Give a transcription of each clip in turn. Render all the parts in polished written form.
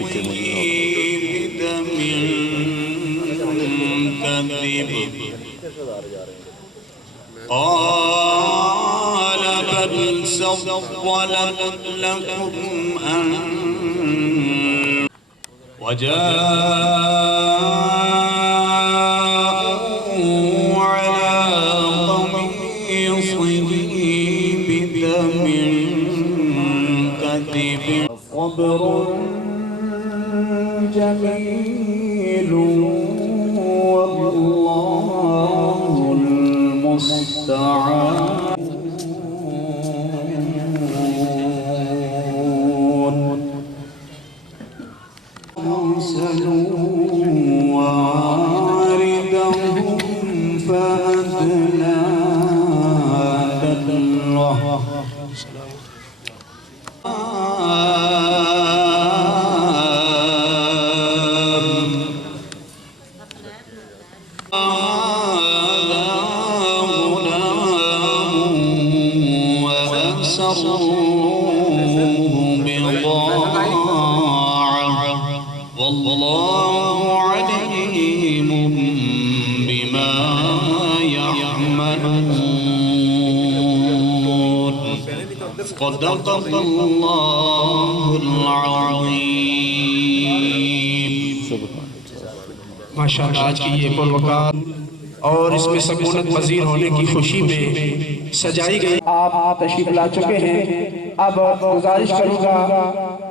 بدم كذب قال بل سولت لكم وجاءوا على قميصه بدم كذب صبر جميل والله المستعان أرسلوا واردهم فأدلى دلوه والله عليم بما يعملون صدق الله العظيم. ماشاءاللہ آج کی یہ پروقات اور اس میں سکونت پذیر ہونے کی خوشی میں سجائی گئی. آپ تشریف لا چکے ہیں. اب گزارش کروں گا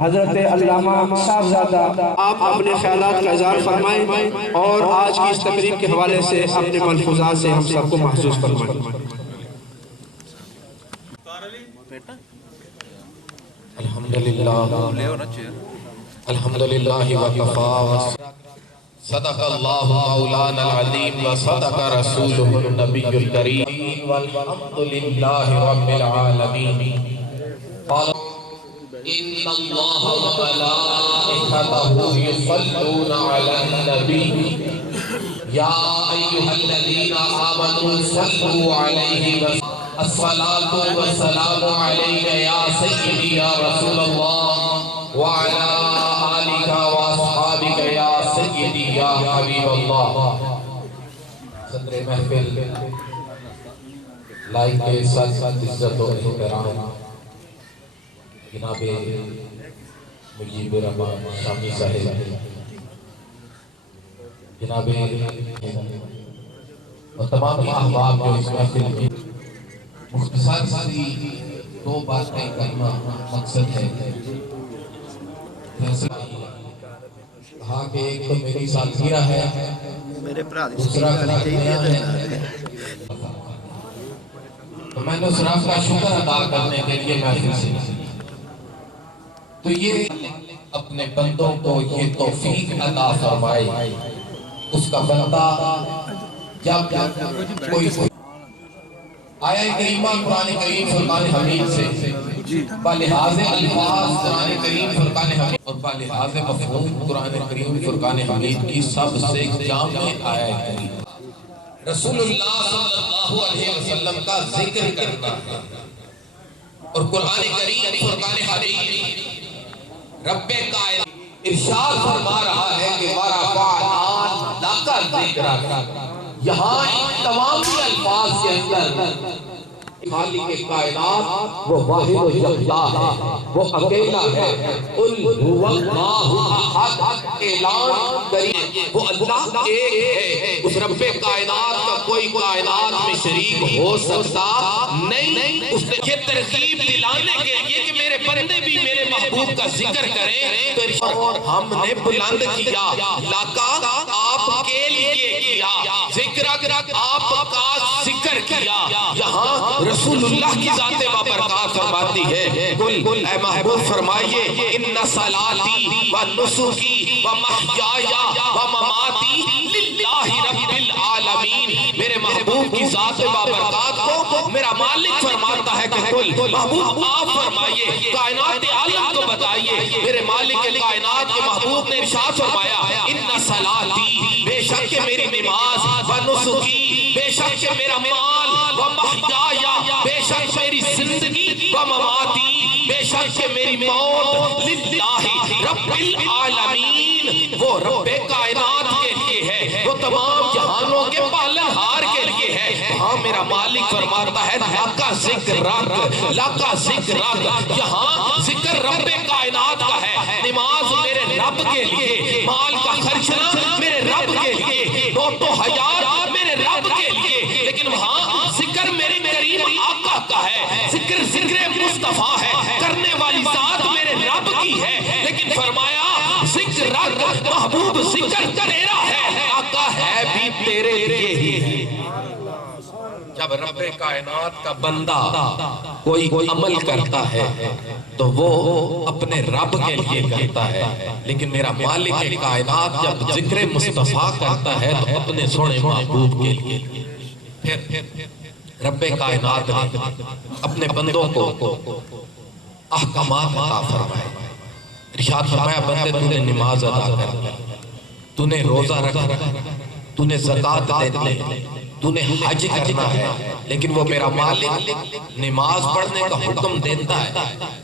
حضرت علامہ صاحبزادہ آپ اپنے خیالات کا اظہار فرمائیں اور آج کی اس تقریب کے حوالے سے اپنے ملفوظات سے ہم سب کو محسوس فرمائیں. الحمدللہ وکفا صدق اللہ مولانا العظیم وصدق رسولہ النبی الکریم والحمدللہ رب العالمین. قال ان اللہ وملائکتہ یصلون علی النبی یا ایھا الذین آمنوا صلوا علیہ وسلم الصلاة والسلام علیک یا سیدی یا رسول اللہ وعلی آلک واصحابک یا سیدی یا حبیب اللہ. صدر محفل لائق کے ساتھ عزت و احترام جناب مجیب الرحمان شامی صاحب، جناب اور تمام احباب جو اس محفل کی مختصر سی دو باتیں کرنا مقصد ہے. کہا کہ ایک تو میری سالگرہ ہے، دوسرا تو میں نے اس رب کا شکر ادا کرنے کے لیے محفل سے تو یہ اپنے بندوں کو یہ توفیق عطا فرمائے. اس کا بندہ جب کوئی آیا کریمہ قرآن کریم فرقان حمید سے بلحاظ الفاظ قرآن کریم فرقان حمید اور بلحاظ مفہوم قرآن کریم فرقان حمید کی سب سے جامع آیت کریم رسول اللہ صلی اللہ علیہ وسلم کا ذکر کرنا ہے. اور قرآن کریم فرقان حمید رب کائنات ارشاد فرما رہا ہے کہ وَرَفَعْنَا لَكَ ذِكْرَكَ. یہاں تمام الفاظ کے اندر خالق کائنات وہ واحد و یکتا ہے، وہ اکیلا ہے. قُلْ هُوَ اللَّهُ احد اعلان کریے وہ اللہ ایک ہے. اس رب کائنات کا کوئی کائنات میں شریک ہو سکتا نہیں. اس نے یہ ترغیب دلانے کے لیے کہ میرے بندے بھی میرے محبوب کا ذکر کریں تو ہم نے بلند کیا. لاکا آپ کے لیے کیا ذکر، آپ کا ذکر کیا. یہاں رسول اللہ کی ذات بابرکات فرماتی ہے قل اے محبوب فرمائیے ان صلاتی و نسکی و محیای و مماتی للہ رب العالمین. میرے محبوب کی ذات بابرکات کو میرا مالک فرماتا ہے کہ قل محبوب آپ فرمائیے کائنات عالم کو بتائیے. میرے مالک کائنات کے محبوب نے ارشاد فرمایا ان صلاتی بے شک کہ میری نماز و نسکی بے شک کہ میرا مال و محیای بے شک میری زندگی و مماتی بے شک کہ میری موت للہ رب العالمین وہ رب کائنات کے لیے ہے، وہ تمام جہانوں کے پالنہار کے لیے ہے۔ ہاں میرا مالک فرماتا ہے لاکا ذکر رکھ، لاکا ذکر رکھ، یہاں ذکر رب کائنات کا ہے، نماز میرے رب کے لیے، مال کا خرچنا میرے رب کے لیے، نوٹ و ہزار میرے رب کے لیے، لیکن وہاں ذکر میرے کریم آقا کا ہے، ذکر مصطفیٰ ہے، کرنے والی ذات میرے رب کی ہے، لیکن فرمایا ذکر رکھ محبوب ذکر تیرا ہے، آقا ہے بھی تیرے لیے ہی۔ جب رب کائنات کا بندہ کوئی عمل کرتا ہے تو وہ اپنے رب کے لیے کرتا ہے، لیکن میرا مالک کائنات جب ذکر مصطفیٰ کرتا ہے تو اپنے سونے محبوب کے لیے۔ پھر رب کائنات نے اپنے بندوں کو احکامات عطا فرمائے، ارشاد فرمایا بندے تو نے نماز ادا کرنا، تو نے روزہ رکھنا، تو نے زکوٰۃ دینا، تو نے حج کرنا ہے، لیکن وہ میرا مالک نماز پڑھنے کا حکم دیتا ہے،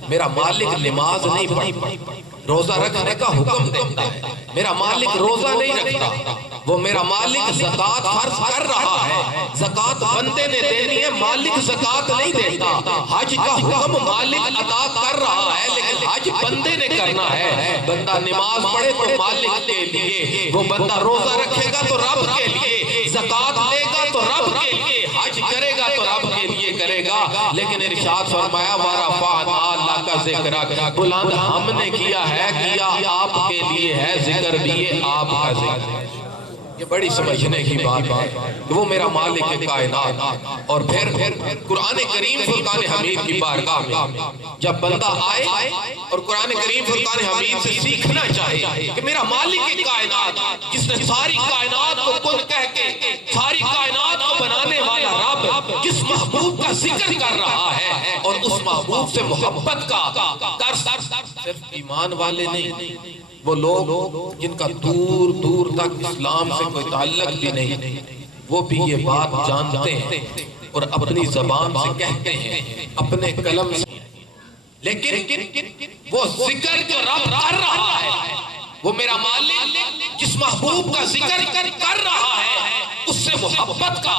میرا مالک نماز نہیں پڑھتا، روزہ رکھنے کا حکم دیتا ہے، میرا مالک روزہ نہیں رکھتا، وہ میرا مالک زکوٰۃ فرض کر رہا ہے، زکوٰۃ بندے نے دینی ہے، مالک زکوٰۃ نہیں دیتا، حج کا حکم مالک ادا کر رہا ہے لیکن حج بندے نے کرنا ہے۔ بندہ نماز پڑھے تو مالک کے لیے، وہ بندہ روزہ رکھے گا تو رب کے لیے، زکوٰۃ دے گا تو رب کے لیے، حج کرے گا تو رب کے لیے کرے گا، لیکن ارشاد فرمایا وَرَفَعْنَا لَكَ ذِكْرَكَ، بلند ہم نے کیا ہے، کیا آپ کے لیے ہے، ذکر بھی یہ آپ کا ذکر ہے۔ یہ بڑی سمجھنے کی بات ہے کہ وہ میرا مالک کائنات۔ اور پھر قرآن کریم فرقان حمید کی بارگاہ میں جب بندہ آئے اور قرآن کریم فرقان حمید سے سیکھنا چاہے کہ میرا مالک کائنات جس نے ساری کائنات کو کن کہہ کے ساری کائنات کو بنانے والا رب جس محبوب کا ذکر کر رہا ہے اور اس محبوب سے محبت کا درس صرف ایمان والے نہیں، وہ لوگ جن کا دور دور تک اسلام سے کوئی تعلق بھی نہیں، وہ بھی یہ بات جانتے ہیں اور اپنی زبان سے کہتے ہیں، اپنے قلم سے، لیکن وہ ذکر جو رب کر رہا ہے، وہ میرا مالک جس محبوب کا ذکر کر رہا ہے اس سے محبت کا،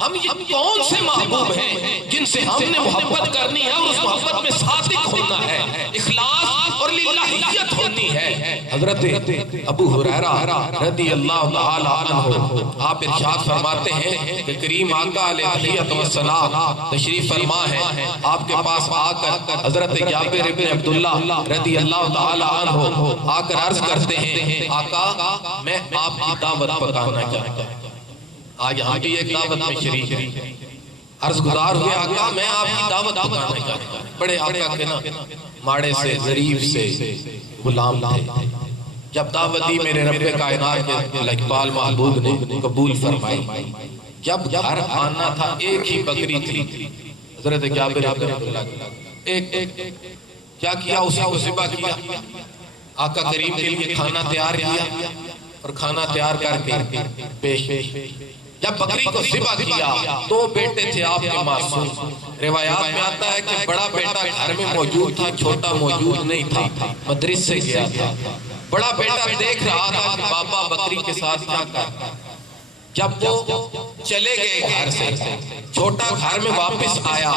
ہم یہ کون سے محبوب ہیں جن سے ہم نے محبت کرنی ہے اور اس محبت میں صادق ہونا ہے، اخلاص اور للہیت ہونی ہے۔ حضرت ابو ہریرہ رضی اللہ تعالی عنہ آپ ارشاد فرماتے ہیں کہ کریم آقا علیہ السلام تشریف فرما ہے، آپ کے پاس آ کر حضرت جابر بن عبداللہ رضی اللہ تعالی عنہ آ کر عرض کرتے ہیں آقا میں آپ کی دعوت پکانا چاہتا ہوں، آج ہم بھی ایک دعوت میں شریک ہیں، عرض گزار ہوئے آقا میں آپ کی دعوت پکانا چاہتا ہوں۔ بڑے آقا کے نا ماڑے سے ظریف سے غلام تھے، جب دعوت دی میرے رب کائنات کے اقبال محبوب نے قبول فرمائی، جب گھر آنا تھا ایک ہی بکری تھی، حضرت جابر بن عبداللہ ایک کیا کیا، اسی کو ذبح کیا، آقا کریم کے لیے کھانا تیار کیا اور کھانا تیار کر کے پیش، جب بکری کو ذبح کیا دو بیٹے تھے آپ کے معصوم، روایات میں آتا ہے کہ بڑا بیٹا گھر میں موجود تھا، چھوٹا موجود نہیں تھا، مدرسے سے گیا تھا، بڑا بیٹا دیکھ رہا تھا کہ بابا بکری کے ساتھ کیا کرتا، جب وہ چلے گئے گھر سے، چھوٹا گھر میں واپس آیا،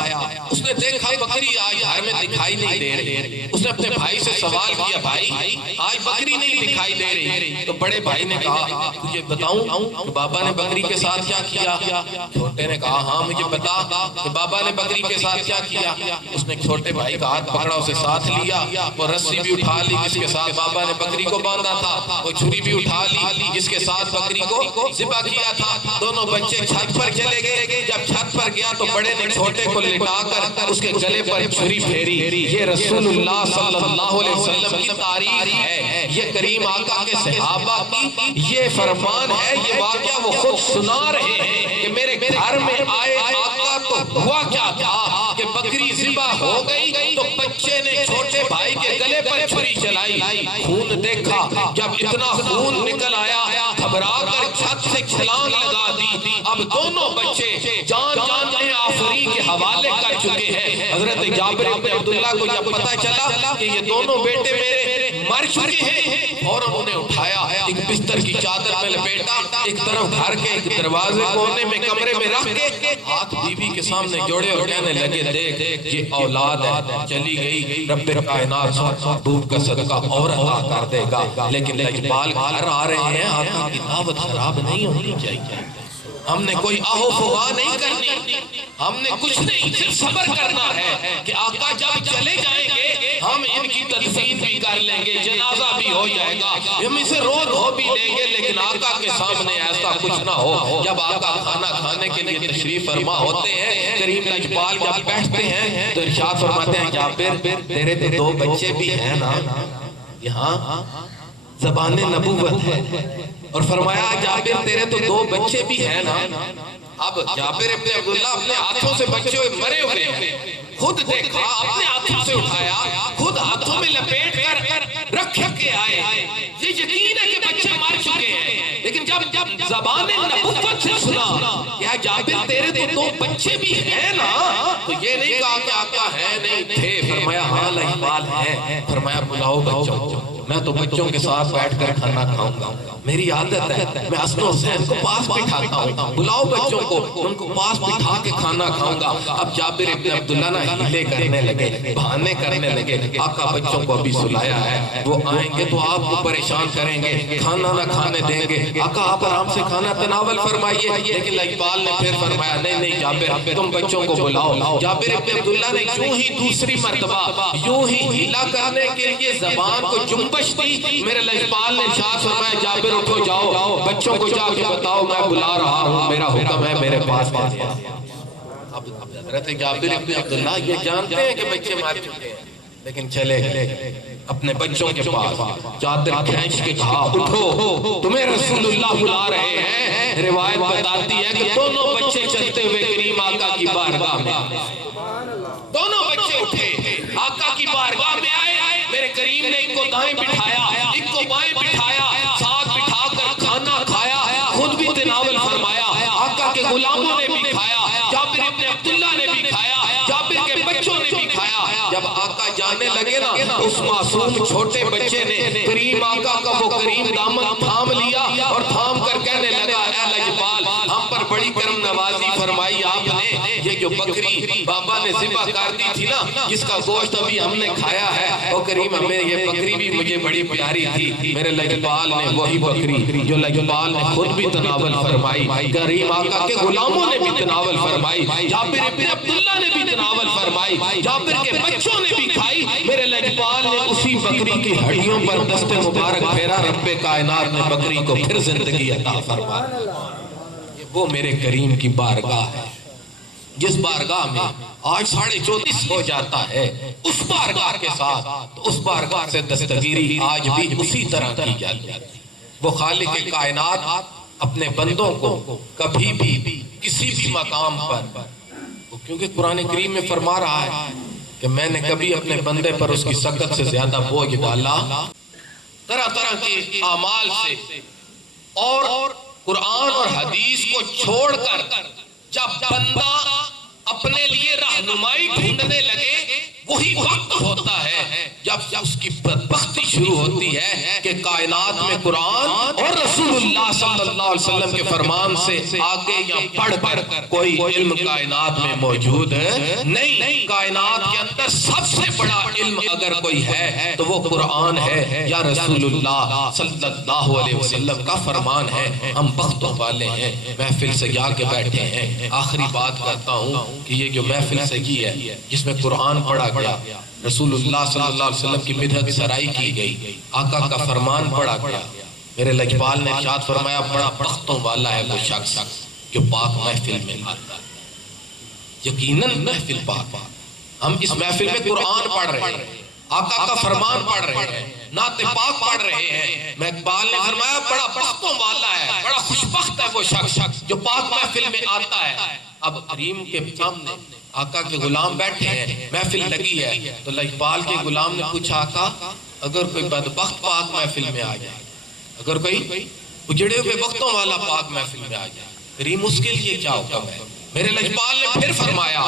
اس نے دیکھا بکری آج گھر میں دکھائی نہیں دے رہی، اس نے اپنے بھائی سے سوال کیا بھائی آج بکری نہیں دکھائی دے رہی، تو بڑے بھائی نے کہا تجھے بتاؤں کہ بابا نے بکری کے ساتھ کیا کیا، چھوٹے نے کہا ہاں مجھے بتا کہ بابا نے بکری کے ساتھ کیا کیا، اس نے چھوٹے بھائی کا ہاتھ پکڑا، اسے ساتھ لیا، وہ رسی بھی اٹھا لی جس کے ساتھ بابا نے بکری کو باندھا تھا، وہ چھری بھی اٹھا لی جس کے ساتھ بکری کو ذبح کیا تھا، دونوں بچے چھت پر چلے گئے، جب چھت پر گیا تو بڑے نے چھوٹے کو لٹا کر اس کے گلے پر چھری پھیری، یہ رسول اللہ صلی اللہ علیہ وسلم کی تاریخ ہے، یہ کریم آقا کے صحابہ کی یہ فرمان ہے، یہ واقعہ وہ خود سنا رہے ہیں کہ میرے گھر میں آئے آقا تو ہوا کیا تھا کہ بکری ذبح ہو گئی تو بچے نے چھوٹے بھائی کے گلے پر چھری چلائی، خون دیکھا، جب اتنا خون نکل آیا گھبرا کر چھت سے چھلانگ لگا دی، اب دونوں بچے جان آفری کے حوالے کر چکے ہیں۔ حضرت جابر بن عبداللہ کو جب پتا چلا کہ یہ دونوں بیٹے میرے مر مر چکے ہیں، اور انہیں اٹھایا، ایک بستر کی چادر میں لپیٹا، ایک طرف گھر کے ایک دروازے کونے میں کمرے میں رکھ کے ہاتھ بیوی کے سامنے جوڑے اور کہنے لگے دیکھ یہ اولاد ہے، چلی گئی رب کائنات دودھ کا صدقہ اور عطا کر دے گا، لیکن لجپال گھر آ رہے ہیں، آقا کی دعوت خراب نہیں ہونی چاہیے، ہم نے کوئی آہو فغا نہیں کرنی، ہم نے کچھ نہیں، صرف صبر کرنا ہے کہ آقا جب چلے جائیں گے ہم ان کی تدفین بھی کر لیں گے، جنازہ بھی ہو جائے گا، ہم اسے رو بھی لیں گے، لیکن آقا کے سامنے ایسا کچھ نہ ہو۔ جب آقا کھانا کھانے کے لیے تشریف فرما ہوتے ہیں، کریم لجپال جب بیٹھتے ہیں تو ارشاد فرماتے ہیں جابر تیرے تو 2 بچے بھی ہیں نا، یہاں زبان نبوت ہے، اور فرمایا جابر تیرے تو 2 بچے بھی ہیں نا۔ اب جابر ابن عبداللہ اپنے ہاتھوں سے بچے ہوئے مرے ہوئے ہیں، خود دیکھا، اپنے ہاتھوں سے اٹھایا، خود ہاتھوں میں لپیٹ کر رکھ کے آئے، یہ یقین ہے کہ بچے مر چکے ہیں، لیکن جب زبان نبوت سے سنا کہ جابر تیرے تو 2 بچے بھی ہیں نا، تو یہ نہیں کہا کہ آقا ہے نہیں تھے، فرمایا ہاں لجپال ہے، فرمایا بلاؤ بچوں، میں تو بچوں کے ساتھ بیٹھ کر کھانا کھاؤں گا، میری عادت ہے، میں حسن و حسین کو پاس بٹھاتا ہوں، بلاؤ بچوں کو، ان کو پاس بٹھا کے کھانا کھاؤں گا۔ اب جابر ابن عبداللہ نہ ہیلے کرنے لگے، بہانے کرنے لگے، آقا بچوں کو ابھی سلایا ہے، وہ آئیں گے تو آپ کو پریشان کریں گے، کھانا نہ کھانے دیں گے، آقا آپ آرام سے کھانا تناول فرمائیے، لیکن لجپال نے پھر فرمایا نہیں جابر تم بچوں کو بلاؤ۔ جابر ابن عبداللہ نے یوں ہی دوسری مرتبہ یوں ہی ہیلا کرنے کے لیے زبان کو جنبش دی، میرے لجپال نے ارشاد فرمایا جابر اٹھو جاؤ، بچوں کو جا کے بتاؤ میں بلا رہا ہوں، میرا حکم ہے میرے پاس ہے۔ اب حضرت جابر ابن عبداللہ یہ جانتے ہیں کہ بچے مار چکے ہیں، لیکن چلے گئے اپنے بچوں کے پاس، چادر کھینچ کے کہا اٹھو تمہیں رسول اللہ بلا رہے ہیں۔ روایت بتاتی ہے کہ دونوں بچے چلتے ہوئے کریم آقا کی بارگاہ میں، دونوں بچے اٹھے آقا کی بارگاہ میں آئے، میرے کریم نے ایک کو دائیں بٹھایا، ایک کو بائیں بٹھایا، ساتھ بٹھا کر کھانا کھایا، خود بھی تناول فرمایا، آقا کے غلاموں نے بھی کھایا، جابر ابن عبداللہ نے بھی کھایا، جابر کے بچوں نے بھی کھایا۔ جب آقا جانے لگے نا، اس معصوم چھوٹے بچے نے کریم آقا کا وہ کریم دامن تھام لیا اور تھام کر کہنے لگا اے لجپال ہم پر بڑی کرم نوازی فرمائی آپ نے، یہ جو بکری بابا نے ذبح کر دی تھی نا، جس کا گوشت ابھی ہم نے کھایا ہے، وہ کریم ہمیں یہ بکری بھی مجھے بڑی پیاری تھی، میرے لجپال نے وہی بکری جو لجپال نے خود بھی تناول فرمائی، کریم آقا کے غلاموں نے بھی تناول فرمائی، جابر ابن عبداللہ نے بھی تناول فرمائی، جابر کے بچوں نے بھی کھائی، میرے لجپال نے اسی بکری کی ہڈیوں پر دست مبارک پھیرا، رب کائنات نے بکری کو پھر زندگی عطا فرمائی۔ وہ میرے کریم کی بارگاہ ہے، جس بارگاہ میں آج 34.5 ہو جاتا ہے، اس بارگاہ کے ساتھ، تو اس بارگاہ سے دستگیری آج بھی اسی طرح کی جاتی ہے۔ وہ خالق کائنات اپنے بندوں کو کبھی بھی کسی بھی مقام پر، کیونکہ قرآن کریم میں فرما رہا ہے کہ میں نے کبھی اپنے بندے پر اس کی سخت سے زیادہ بوجھ ڈالا، طرح طرح کے اعمال سے، اور قرآن اور حدیث کو چھوڑ کر جب بندہ اپنے لیے رہنمائی ڈھونڈنے لگے، وہی وقت ہوتا ہے جب اس کی بدبختی شروع ہوتی ہے کہ کائنات میں قرآن اور رسول اللہ صلی اللہ علیہ وسلم کے فرمان سے آگے یا پڑھ کر کوئی علم کائنات میں موجود ہے نہیں۔ کائنات کے اندر سب سے بڑا علم اگر کوئی ہے تو وہ قرآن ہے یا رسول اللہ صلی اللہ علیہ وسلم کا فرمان ہے۔ ہم بختوں والے ہیں، محفل سجا کے بیٹھے ہیں۔ آخری بات کرتا ہوں کہ یہ جو محفل سجی ہے جس میں قرآن پڑھا گیا، رسول اللہ صلی اللہ علیہ وسلم کی مدحت سرائی کی گئی، آقا کا فرمان پڑھا گیا، میرے لجپال نے ارشاد فرمایا بڑا بختوں والا ہے وہ شخص جو پاک محفل میں آتا ہے۔ یقیناً محفل پاک، ہم اس محفل میں قرآن پڑھ رہے ہیں، آقا کا فرمان پڑھ رہے ہیں، نعت پاک پڑھ رہے ہیں۔ میں اقبال نے فرمایا بڑا بختوں والا ہے، بڑا خوشبخت ہے وہ شخص جو پاک محفل میں آتا ہے۔ اب کریم کے سامنے آقا کے غلام بیٹھے ہیں، محفل لگی ہے، تو لجپال کے غلام نے پوچھا آقا اگر کوئی بدبخت پاک محفل میں آ جائے، اگر کوئی اجڑے ہوئے وقتوں والا پاک محفل میں آ جائے، کریم اس کے لیے کیا حکم ہے؟ میرے لجپال نے پھر فرمایا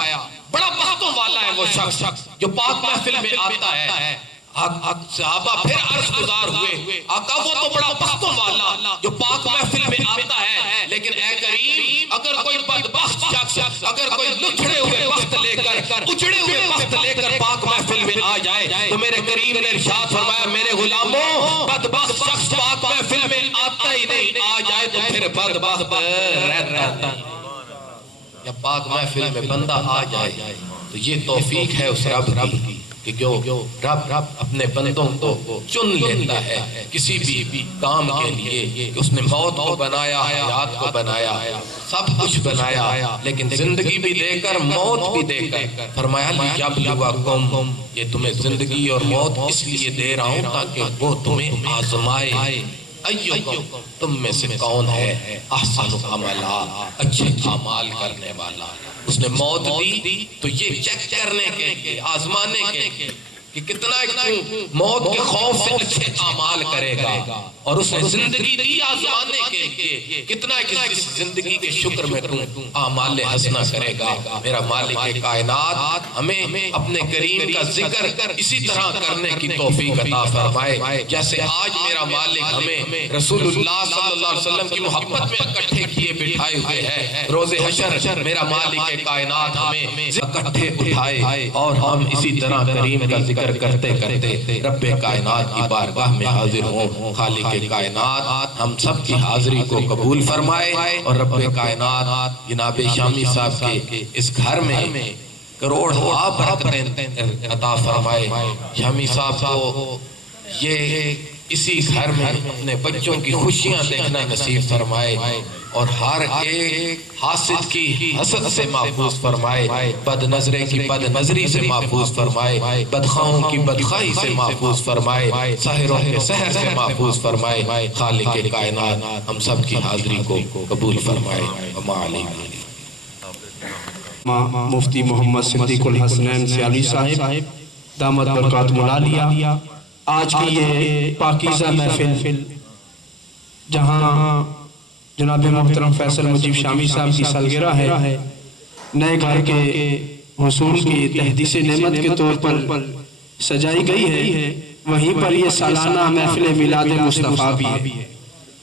بڑا بختوں والا ہے وہ شخص جو پاک محفل میں آتا ہے۔ صحابہ پھر عرض گزار ہوئے، آقا وہ تو بڑا بختوں والا جو پاک محفل میں آتا ہے، لیکن اے کریم اگر کوئی بدبخت شخص، اگر کوئی لچھڑے ہوئے بخت لے کر، اچھڑے ہوئے بخت لے کر پاک محفل میں آ جائے تو میرے کریم نے ارشاد فرمایا میرے غلاموں بدبخت شخص پاک محفل میں آتا ہی نہیں، آ جائے تو پھر بدبخت رہتا ہے۔ جب پاک محفل میں بندہ آ جائے تو یہ توفیق ہے اس رب کی کہ جو رب اپنے بندوں کو چن لیتا ہے کسی بھی کام کے لیے، کہ اس نے موت کو بنایا، حیات کو بنایا، سب کچھ بنایا، لیکن زندگی بھی دے کر موت بھی دے کر فرمایا لیبلوکم، یہ تمہیں زندگی اور موت اس لیے دے رہا ہوں تاکہ وہ تمہیں آزمائے، ایوکم تم میں سے کون ہے احسن عملا، اچھے اعمال کرنے والا۔ اس نے موت دی تو یہ چیک کرنے کے، آزمانے کے کہ کتنا موت کے خوف سے اچھے اعمال کرے گا، اور اس نے زندگی دی آزمانے کے کتنا کس زندگی کے شکر میں تم اعمال حسنہ کرے گا۔ میرا مالک کائنات ہمیں اپنے کریم کا ذکر اسی طرح کرنے کی توفیق عطا فرمائے جیسے آج میرا مالک ہمیں رسول اللہ صلی اللہ علیہ وسلم کی محبت میں اکٹھے کیے بٹھائے ہوئے ہیں۔ روز حشر میرا مالک کائنات ہمیں اکٹھے اٹھائے اور ہم اسی طرح کریم کا ذکر کرتے کرتے رب کائنات کی بارگاہ میں حاضر ہوں۔ خالق کائنات ہم سب کی حاضری کو قبول فرمائے، اور رب کائنات جناب شامی صاحب کے اس گھر میں کروڑ برکتیں عطا فرمائے۔ شامی صاحب کو یہ اسی گھر میں اپنے بچوں کی خوشیاں دیکھنا نصیب فرمائے، اور ہر ایک حاسد کی حسد سے محفوظ فرمائے، بد نظرے کی بد نظری سے محفوظ فرمائے، بدخواہوں کی بدخواہی سے محفوظ فرمائے، ساحروں کے سحر سے محفوظ فرمائے۔ خالق کائنات ہم سب کی حاضری کو قبول فرمائے۔ مفتی محمد صدیق الحسنین سیالی صاحب دامت برکاتہم العالیہ، آج کی یہ پاکیزہ محفل جہاں جناب محترم فیصل مجیب شامی صاحب کی سالگرہ ہے، نئے گھر کے حصول کی تحدیث نعمت کے طور پر سجائی گئی ہے، وہیں پر یہ سالانہ محفل میلاد مصطفیٰ بھی ہے۔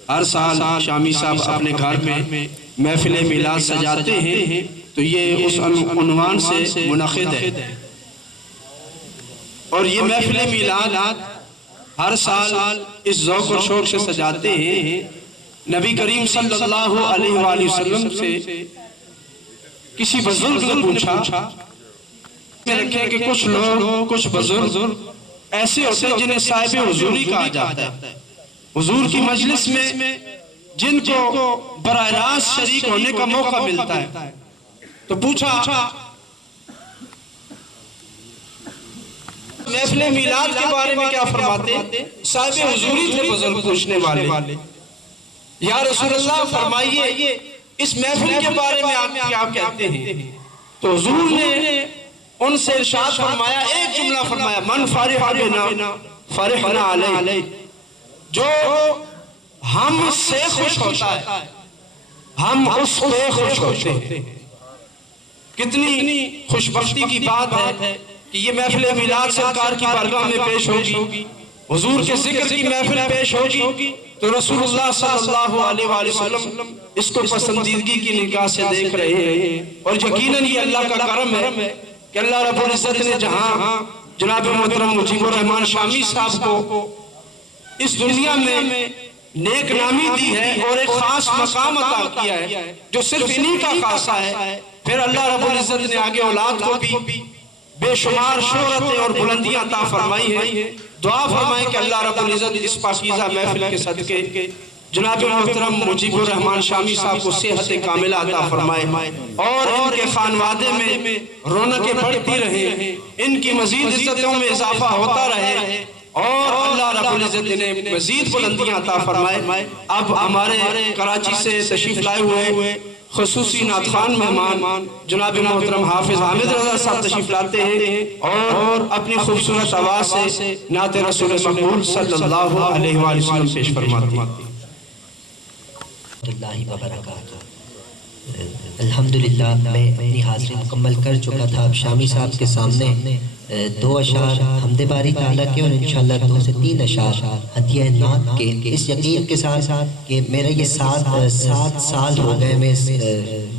ہر سال شامی صاحب اپنے گھر میں محفل میلاد سجاتے ہیں تو یہ اس عنوان سے منعقد ہے، اور یہ محفل میلاد ہر سال اس ذوق و شوق سے سجاتے ہیں۔ نبی کریم صلی اللہ علیہ وآلہ وسلم سے کسی بزرگ نے پوچھا میں رکھیں کہ کچھ لوگ، کچھ بزرگ ایسے ہوتے ہیں جنہیں صاحب حضوری کہا جاتا ہے، حضور کی مجلس میں جن کو براہ راست شریک ہونے کا موقع ملتا ہے، تو پوچھا محفل میلاد کے بارے میں کیا فرماتے ہیں؟ صاحب حضوری تھے بزرگ پوچھنے والے، یا رسول اللہ فرمائیے اس محفل کے بارے میں آپ کیا کہتے ہیں؟ تو حضور نے ان سے ارشاد فرمایا، ایک جملہ فرمایا، من فرح بنا فرحنا علیہ، جو ہم سے خوش ہوتا ہے ہم اس پہ خوش ہوتے ہیں۔ کتنی خوشبختی کی بات ہے کہ یہ محفل میلاد سرکار کی بارگاہ میں پیش ہوگی، حضور کے ذکر کی محفل پیش ہوگی، تو رسول اللہ صلی اللہ علیہ وآلہ وسلم اس کو پسندیدگی کی نگاہ سے دیکھ رہے ہیں، اور یقیناً یہ اللہ کا کرم ہے کہ اللہ رب العزت نے جہاں جناب محترم مجیب الرحمان شامی صاحب کو اس دنیا میں نیک نامی دی ہے اور ایک خاص مقام عطا کیا ہے جو صرف انہی کا خاصہ ہے۔ پھر اللہ رب العزت نے آگے اولاد کو بھی بے شمار شہرتیں اور بلندیاں عطا فرمائی ہیں۔ دعا فرمائیں کہ اللہ رب العزت اس پاکیزہ محفل کے صدقے جناب محترم مجیب الرحمان شامی صاحب کو صحت کاملہ عطا فرمائے، اور ان کے خانوادے میں رونقیں بڑھتی رہیں، ان کی مزید عزتوں میں اضافہ ہوتا رہے، اور اللہ رب العزت نے مزید بلندیاں عطا فرمائے۔ اب ہمارے کراچی سے تشریف لائے ہوئے خصوصی نعت خوان مہمان جناب محترم حافظ حامد رضا صاحب تشریف لاتے ہیں، اور اپنی خوبصورت آواز سے نعت رسول مقبول صلی اللہ علیہ وآلہ وسلم پیش فرماتے ہیں۔ اللہ وبرکاتہ۔ الحمدللہ میں اپنی حاضری مکمل کر چکا تھا، اب شامی صاحب کے سامنے دو اشعار حمد باری تعالیٰ کے اور انشاءاللہ 2 سے 3 اشعار ہدیہ نعت کے، اس یقین کے ساتھ کہ میرا یہ 7 سال ہو گئے میں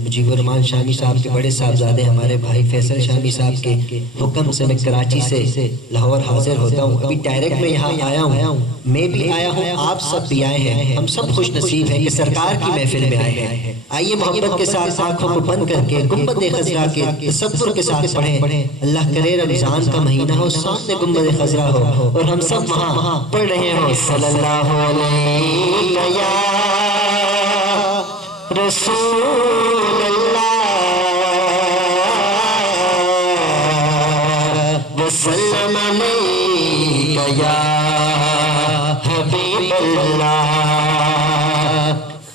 مجیب الرحمان شامی صاحب کے بڑے صاحبزادے ہمارے بھائی فیصل شامی صاحب کے حکم سے میں کراچی سے لاہور حاضر ہوتا ہوں. ابھی ڈائریکٹ میں یہاں آیا ہوں، میں بھی آیا ہوں، آپ سب بھی آئے ہیں. ہم سب خوش نصیب ہیں کہ سرکار کی محفل میں آئے ہیں. آئیے محبت کے ساتھ آنکھوں کو بند کر کے گنبد خضرا کے تصور کے ساتھ پڑھیں. اللہ کرے رمضان کا مہینہ ہو، سامنے گنبد خضرا ہو اور ہم سب وہاں پڑھ رہے ہوں صلی اللہ علیہ یا رسول اللہ وسلم علیک یا حبیب اللہ.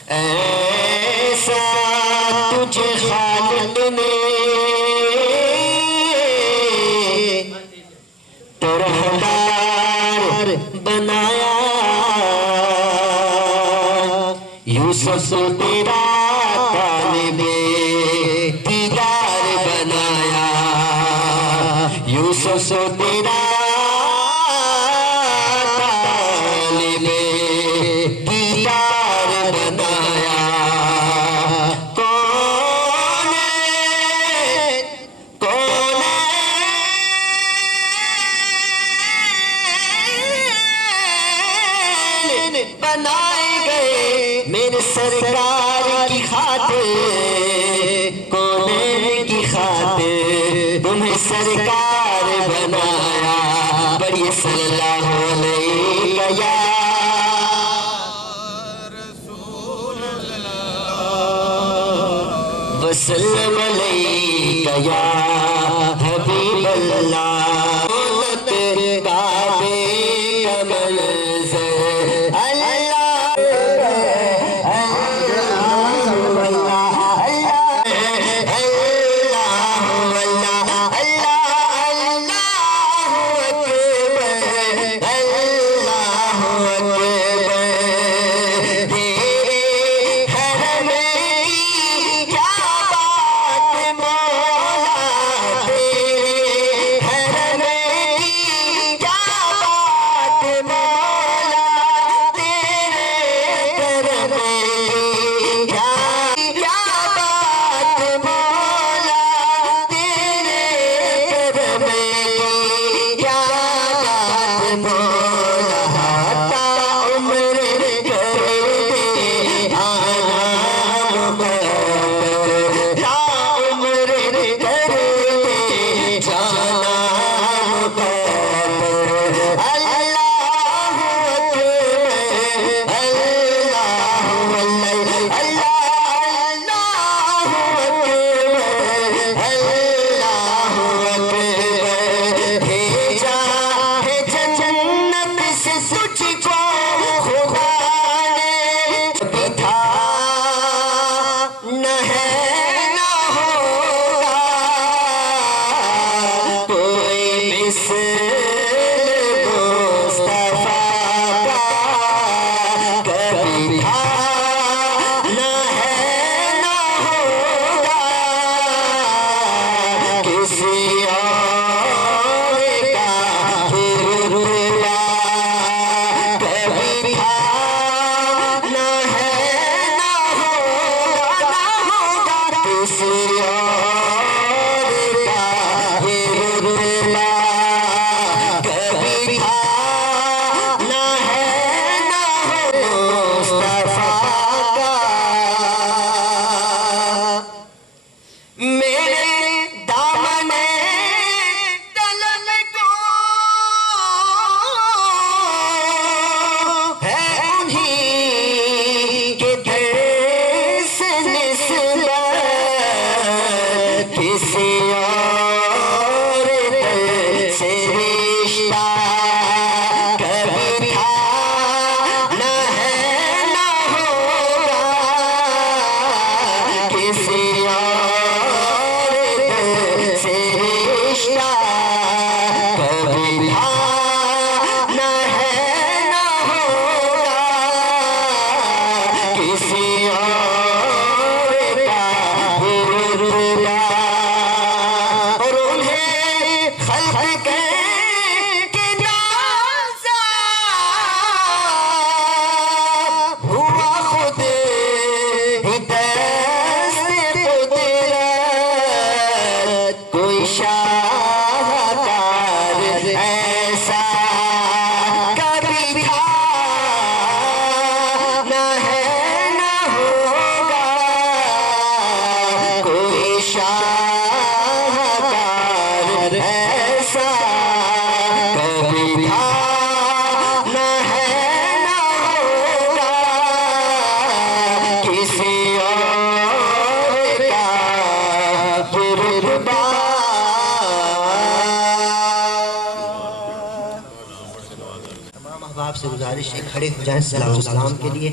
ایسا تجھے خالق نے طرحدار بنایا، یوسف تیرا طالب دیدار بنایا، یوسف تیرا طالب دیدار بنایا. کون بنائے گئے میرے سرکار کی خاطر، کونین کی خاطر تمہیں سرکار بنایا. بڑی صلی اللہ علیہ یا رسول اللہ وسلم علیک یا حبیب اللہ. کعبے کا منظر خلق گزارش ہے کھڑے ہو جائیں سلام کے لیے.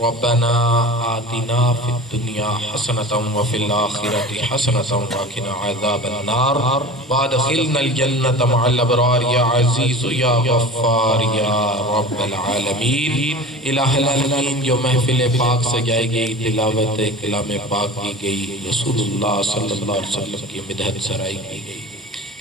ربنا آتنا في الدنيا حسنة وفي الآخرة حسنة وقنا عذاب النار وادخلنا الجنة مع الأبرار يا عزيز يا غفار يا رب العالمین. الہ العالمین جو محفل پاک سجائی گئی، تلاوت کلام پاک کی گئی، رسول اللہ صلی اللہ علیہ وسلم کی مدحت سرائی کی گئی،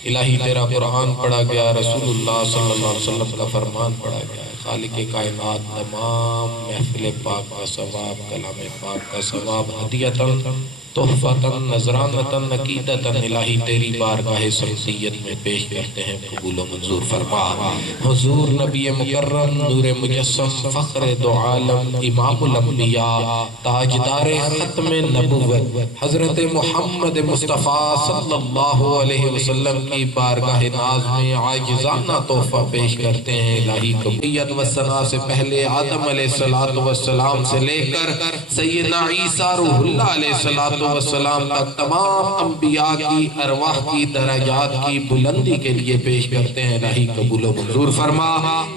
الہی تیرا قرآن پڑھا گیا، رسول اللہ صلی اللہ علیہ وسلم کا فرمان پڑھا گیا، خالق کائنات تمام محفل پاک کا ثواب، کلام پاک کا ثواب ہدیتاً تحفتاً نذرانتاً عقیدتاً الہی تیری بارگاہ سمسیت میں پیش کرتے ہیں، قبول و منظور فرما. حضور نبی مکرم نور مجسم فخر دو عالم امام الانبیاء تاجدار ختم نبوت حضرت محمد مصطفیٰ صلی اللہ علیہ وسلم کی بارگاہ ناز میں عاجزانہ تحفہ پیش کرتے ہیں. الہی قبولیت و ثنا سے پہلے آدم علیہ السلام سے لے کر سیدنا عیسیٰ روح اللہ علیہ السلام تک تمام انبیاء کی ارواح کی درجات کی بلندی کے لیے پیش کرتے ہیں. الہی قبول و منظور فرما.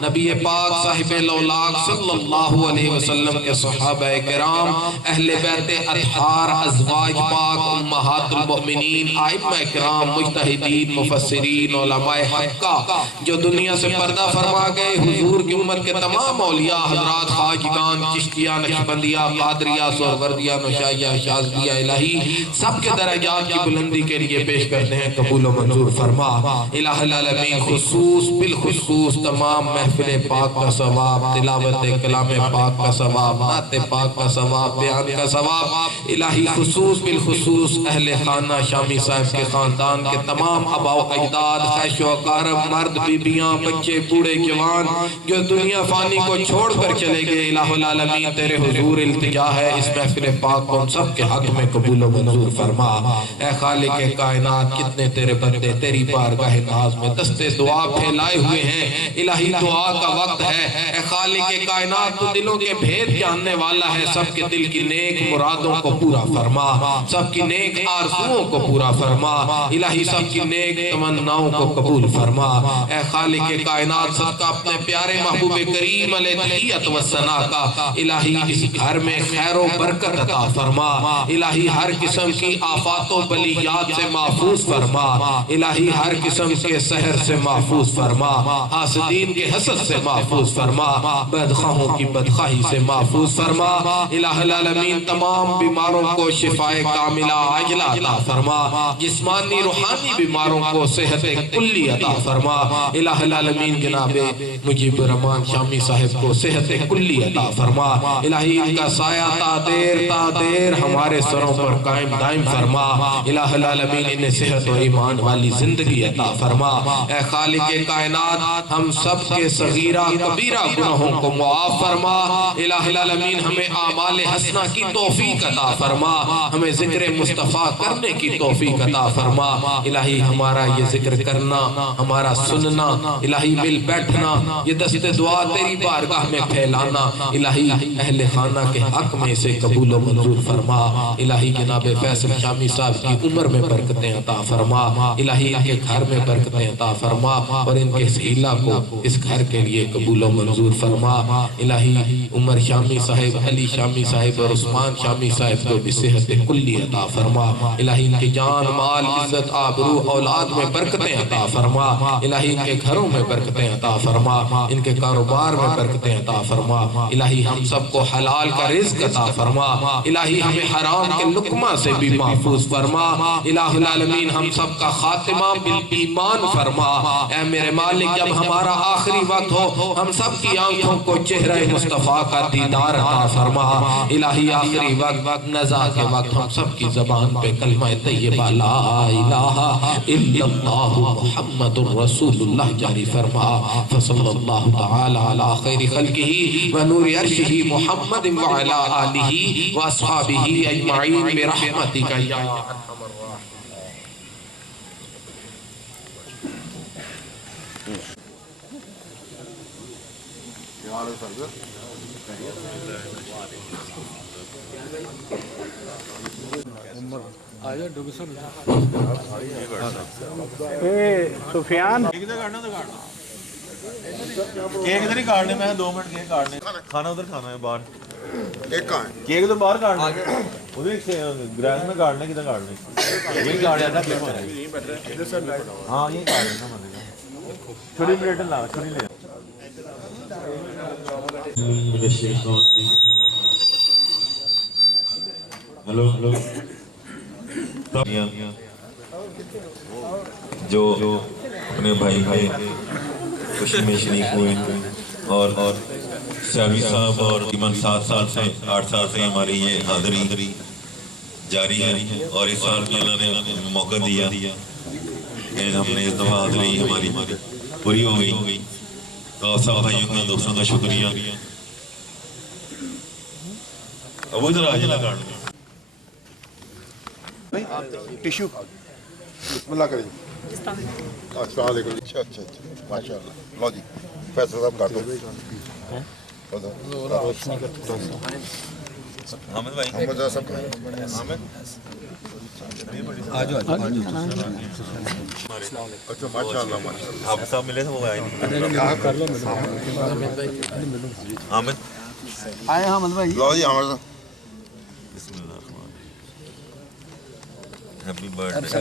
نبی پاک صاحب لولاک صلی اللہ علیہ وسلم کے صحابہ کرام، اہل بیت اطہار، ازواج پاک، امہات المؤمنین، ائمہ کرام، مجتہدین، مفسرین، علماء حق کا جو دنیا سے پردہ فرما گئے، حضور کی امت امت کے تمام اولیاء حضرات خواجگان چشتیہ نقشبندیہ قادریہ سہروردیہ نوشائیہ شاذلیہ الہی سب کے درجات کی بلندی کے لیے پیش کرتے ہیں قبول و منظور فرما الہ العالمین خصوص بالخصوص تمام محفل پاک کا ثواب تلاوت کلام پاک کا ثواب نعت پاک کا ثواب بیان کا ثواب الہی خصوص بالخصوص اہل خانہ شامی صاحب کے خاندان کے تمام آباء و اجداد خیش و اقارب مرد بیبیاں بچے بوڑھے جوان جو دنیا فانی کو چھوڑ کر چلے گئے الہ العالمین تیرے حضور التجا ہے اس محفل پاک کو ان سب کے حق میں قبول و منظور فرما اے خالق کائنات کتنے تیرے بندے تیری بارگاہ ناز میں دستے دعا پھیلائے ہوئے ہیں الہی دعا کا وقت ہے اے خالق کائنات تو دلوں کے بھید جاننے والا ہے سب کے دل کی نیک مرادوں کو پورا فرما سب کی نیک آرزوؤں کو پورا فرما الہی سب کی نیک تمناؤں کو قبول فرما اے خالق کائنات صدقہ اپنے پیارے محبوب کریم علیہ تحیت و ثنا کا الہی اس گھر میں خیر و برکت عطا فرما الہی ہر قسم کی آفات و بلیات سے محفوظ فرما الہی ہر قسم کے سحر سے محفوظ فرما حاسدین کے حسد سے محفوظ فرما بدخواہوں کی بدخواہی سے محفوظ فرما الہ العالمین تمام بیماروں کو شفاء کاملہ عاجلہ عطا فرما جسمانی روحانی بیماروں کو صحت کلی عطا فرما الہ العالمین جناب مجیب الرحمن شامی صاحب کو صحت کلی عطا فرما الہی ان کا سایہ تا دیر ہمارے سروں پر قائم دائم فرما الہ العالمین انہیں صحت و ایمان والی زندگی عطا فرما اے خالق کائنات ہم سب کے صغیرہ کبیرہ گناہوں کو معاف فرما الہ العالمین ہمیں اعمال حسنہ کی توفیق عطا فرما ہمیں ذکر مصطفیٰ کرنے کی توفیق عطا فرما الہی ہمارا یہ ذکر کرنا ہمارا سننا الہی مل بیٹھنا یہ دست دعا تیری بارگاہ میں پھیلانا الہی اہل خانہ کے حق میں سے قبول و منظور فرما الہی جناب فیصل شامی صاحب کی عمر میں برکتیں عطا فرما الہی ان کے گھر میں برکتیں عطا فرما اور ان کے سہیلہ کو اس گھر کے لیے قبول و منظور فرما الہی عمر شامی صاحب علی شامی صاحب اور عثمان شامی صاحب کو بھی صحت کلی عطا فرما الہی ان کی جان مال عزت آبرو اولاد میں برکتیں عطا فرما الہی ان کے گھروں میں برکتیں عطا فرما ان کے کاروبار میں برکتیں عطا فرما الہی ہم سب کو حلال کا رزق عطا فرما الہی ہمیں حرام کے لقمہ سے بھی محفوظ فرما الہ العالمین ہم سب کا خاتمہ بالایمان فرما اے میرے مالک جب ہمارا آخری وقت ہو ہم سب کی آنکھوں کو چہرہ مصطفیٰ کا دیدار عطا فرما الہی آخری وقت نزا کے وقت ہم سب کی زبان پہ کلمہ طیبہ لا الہ الا اللہ محمد رسول اللہ جاری فرما فصل اللہ تعالی علی خیر خلقہ و نور عرشہ محمد وعلی آلہ و اصحابہ اجمعین برحمتک یا ارحم الراحمین سفیان کیک ادھر ہی کاٹنے میں 2 منٹ کیک کاٹنے کھانا ادھر کھانا ہے باہر ایک کہاں ہے کیک تو باہر کاٹنا ہے ادھر گرینڈ میں کاٹنا ہے کدھر کاٹنا ہے یہی کاٹ جاتا ہے ہاں یہی کاٹ لینا چھوٹی پلیٹ لا چھوٹی لے ہلو ہلو جو اپنے بھائی بھائی خوشی میں شریک ہوئے اور سیاوی صاحب اور تقریباً 7 سال سے 8 سال سے ہماری یہ حاضری جاری ہے اور اس سال بھی اللہ نے موقع دیا کہ ہم نے اس دفعہ حاضری ہماری پوری ہو گئی تو سب بھائیوں کا دوستوں کا شکریہ اب ادھر آ جانا کاٹنا ٹیشو بسم اللہ کریں السلام علیکم اچھا اچھا اچھا ماشاء اللہ لو جی فیصل صاحب کاٹو حامد بھائی محمد صاحب اچھا ماشاء اللہ آپ صاحب ملے تھے وہ آئے نہیں حامد آئے حامد بھائی لو جی حامد صاحب بسم اللہ happy birthday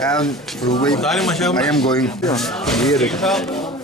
I am going.